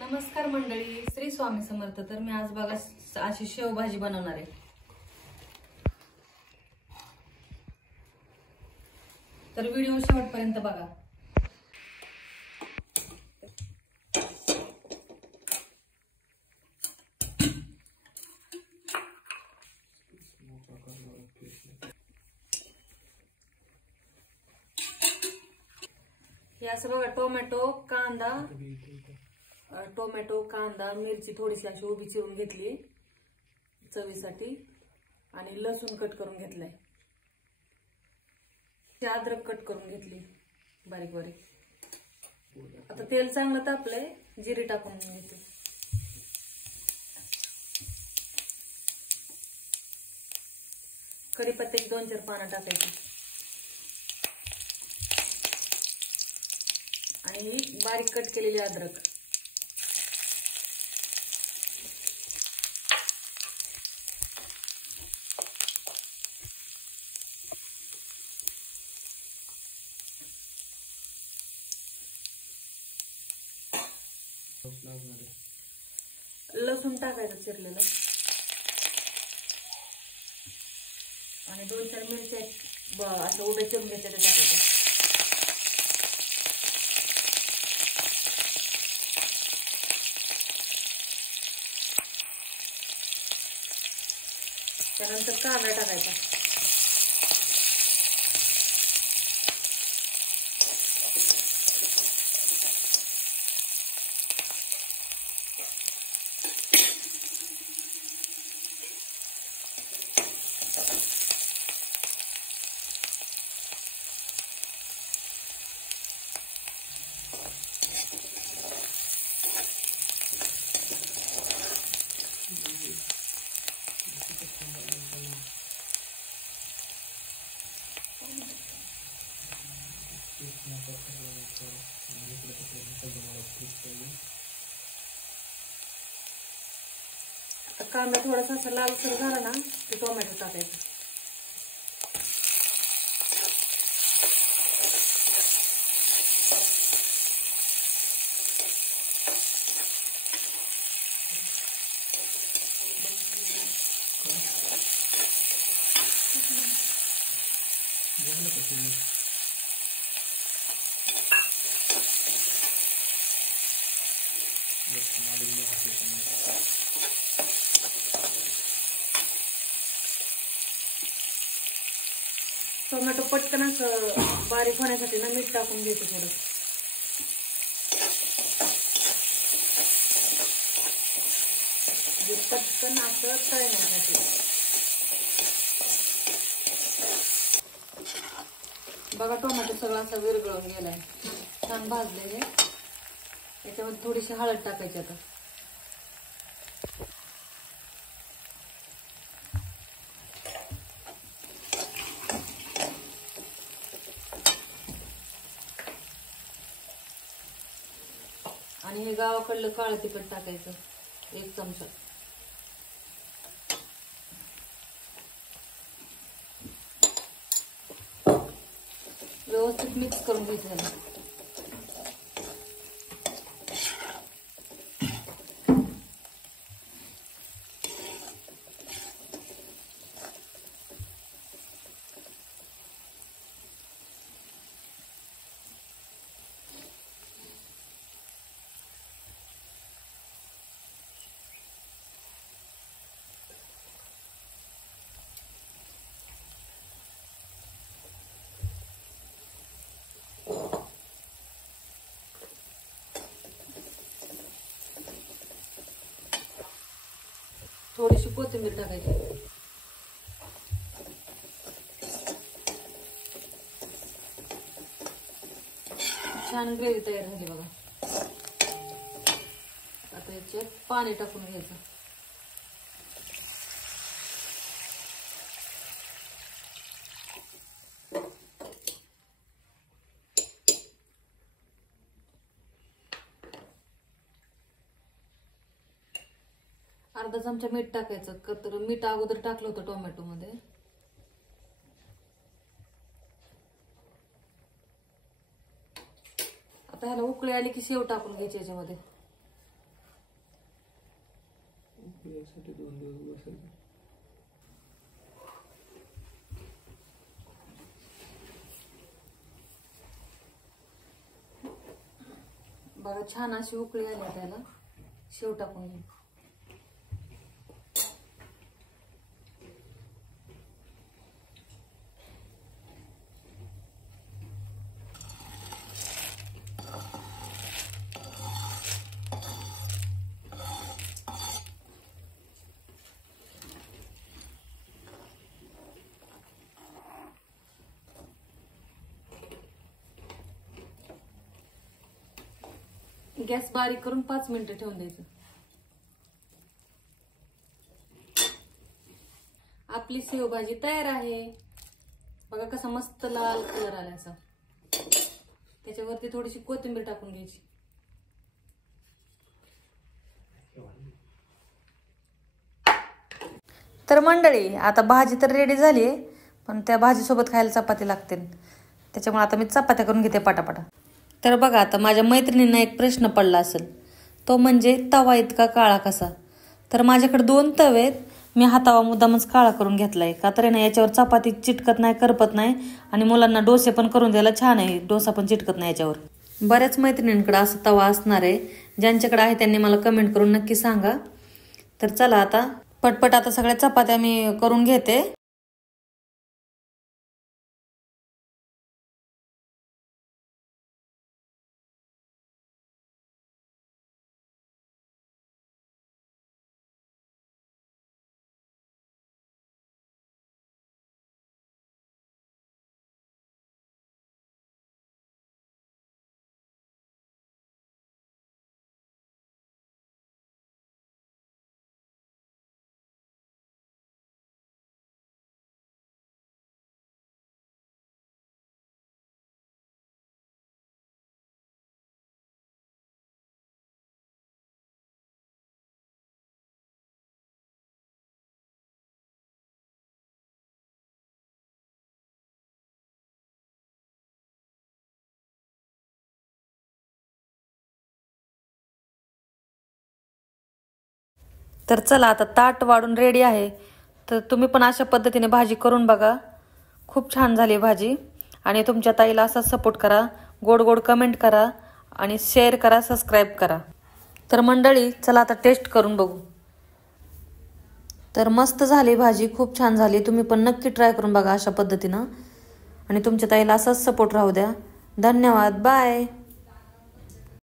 नमस्कार मंडळी, श्री स्वामी समर्थ। तर मी आज बघा अशी शेवभाजी बनवणार आहे। तर व्हिडिओ शेवटपर्यंत बघा। हे असं बघा, टोमॅटो कांदा मिरची थोडीशी अशी उभी चिरून घेतली चवीसाठी आणि लसूण कट करून घेतलाय। अद्रक कट करून घेतली बारीक बारीक। आता तेल चांगलं तापलंय, जिरे टाकून घेते। कढीपत्त्याची 2-4 पानं टाकायची आणि बारीक कट केलेली अद्रक। लसूण टाकायचं चिरलेलं आणि 2-4 मिरच्या असं उभ्या चिरून घ्यायच्या, ते टाकायचं। त्यानंतर कांदा टाकायचा। कांदा थोडासा असा लालसर झाला ना की टोमॅटो टाकायचा। टोमॅटो पटकन असं बारीक होण्यासाठी ना मीठ टाकून घ्यायचं थोडं। पटकन असं तळण्यासाठी। बघा, टोमॅटो सगळं असं विरघळून गेलाय, छान भाजलेले। याच्यामध्ये थोडीशी हळद टाकायची आता। आणि हे गावाकडलं काळं तिखट टाकायचं 1 चमचा। व्यवस्थित मिक्स करून घ्यायचं। थोडीशी कोथिंबीर टाकायची। छान ग्रेव्ही तयार झाली बघा। आता याच्यात पाणी टाकून घ्यायचं। अर्धा चमचा मीठ टाकायचं, तर मीठ अगोदर टाकलं होतं टोमॅटो मध्ये। आता ह्याला उकळी आली की शेव टाकून घ्यायची याच्यामध्ये। यासाठी 2 दिवस बसेल. बघा छान अशी उकळी आली त्याला. शेव टाकून घे. गॅस बारीक करून 5 मिनिटं ठेवून द्यायचं. आपली शेवभाजी तयार आहे. बघा कसा मस्त लाल कलर आला असा. त्याच्यावरती थोडीशी कोथिंबीर टाकून घ्यायची. तर मंडळी आता भाजी तर रेडी झाली आहे, पण त्या भाजीसोबत खायला चपाती लागते. त्याच्यामुळे आता मी चपात्या करून घेते पटापटा. तर बघा आता माझ्या मैत्रिणींना एक प्रश्न पडला असेल, तो म्हणजे तवा इतका काळा कसा. तर माझ्याकडे 2 तवे आहेत. मी हा तवा मुद्दामच काळा करून घेतलाय का तर ना याच्यावर चपाती चिटकत नाही, करपत नाही आणि मुलांना डोसे पण करून द्यायला छान आहे. डोसा पण चिटकत नाही याच्यावर. बऱ्याच मैत्रिणींकडे असा तवा असणार आहे. ज्यांच्याकडे आहे त्यांनी मला कमेंट करून नक्की सांगा. तर चला आता पटपट आता सगळ्या चपात्या मी करून घेते. तर चला आता ताट वाढून रेडी आहे. तर तुम्ही पण अशा पद्धतीने भाजी करून बघा. खूप छान झाली भाजी. आणि तुमच्या ताईला असाच सपोर्ट करा. गोड गोड कमेंट करा आणि शेअर करा, सबस्क्राईब करा. तर मंडळी चला आता टेस्ट करून बघू. तर मस्त झाली भाजी, खूप छान झाली. तुम्ही पण नक्की ट्राय करून बघा अशा पद्धतीनं. आणि तुमच्या ताईला असाच सपोर्ट राहू द्या. धन्यवाद. बाय.